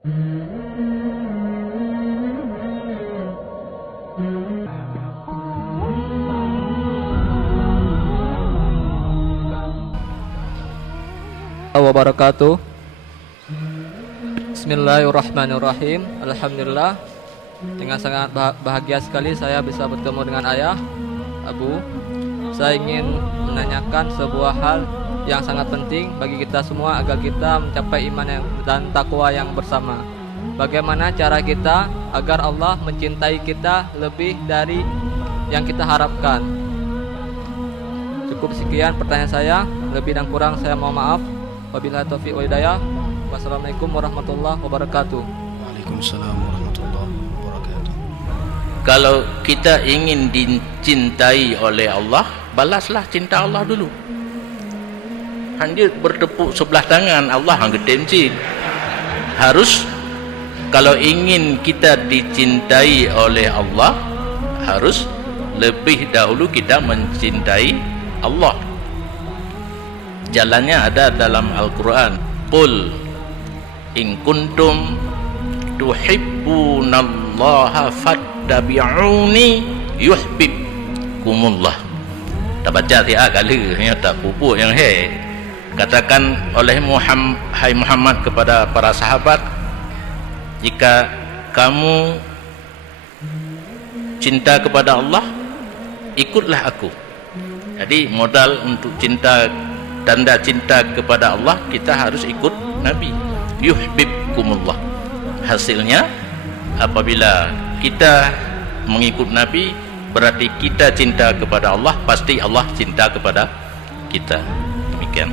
Wabarakatuh. Bismillahirrahmanirrahim. Alhamdulillah, dengan sangat bahagia sekali saya bisa bertemu dengan ayah, Abu. Saya ingin menanyakan sebuah hal yang sangat penting bagi kita semua agar kita mencapai iman dan takwa yang bersama. Bagaimana cara kita agar Allah mencintai kita lebih dari yang kita harapkan? Cukup sekian pertanyaan saya. Lebih dan kurang saya mohon maaf. Wabillahi taufiq wal hidayah. Wassalamualaikum warahmatullahi wabarakatuh. Waalaikumsalam warahmatullahi wabarakatuh. Kalau kita ingin dicintai oleh Allah, balaslah cinta Allah dulu. Hanya bertepuk sebelah tangan Allah hangga temcin. Harus, kalau ingin kita dicintai oleh Allah, harus lebih dahulu kita mencintai Allah. Jalannya ada dalam Al-Quran. Qul in kuntum tuhibbunallaha fattabi'uni yuhibbukumullah. Tak baca tiap kali, tak pupuk yang katakan oleh Muhammad kepada para sahabat, jika kamu cinta kepada Allah, ikutlah aku. Jadi modal untuk cinta, tanda cinta kepada Allah, kita harus ikut Nabi. Yuhibbukumullah. Hasilnya, apabila kita mengikut Nabi, berarti kita cinta kepada Allah, pasti Allah cinta kepada kita. Demikian.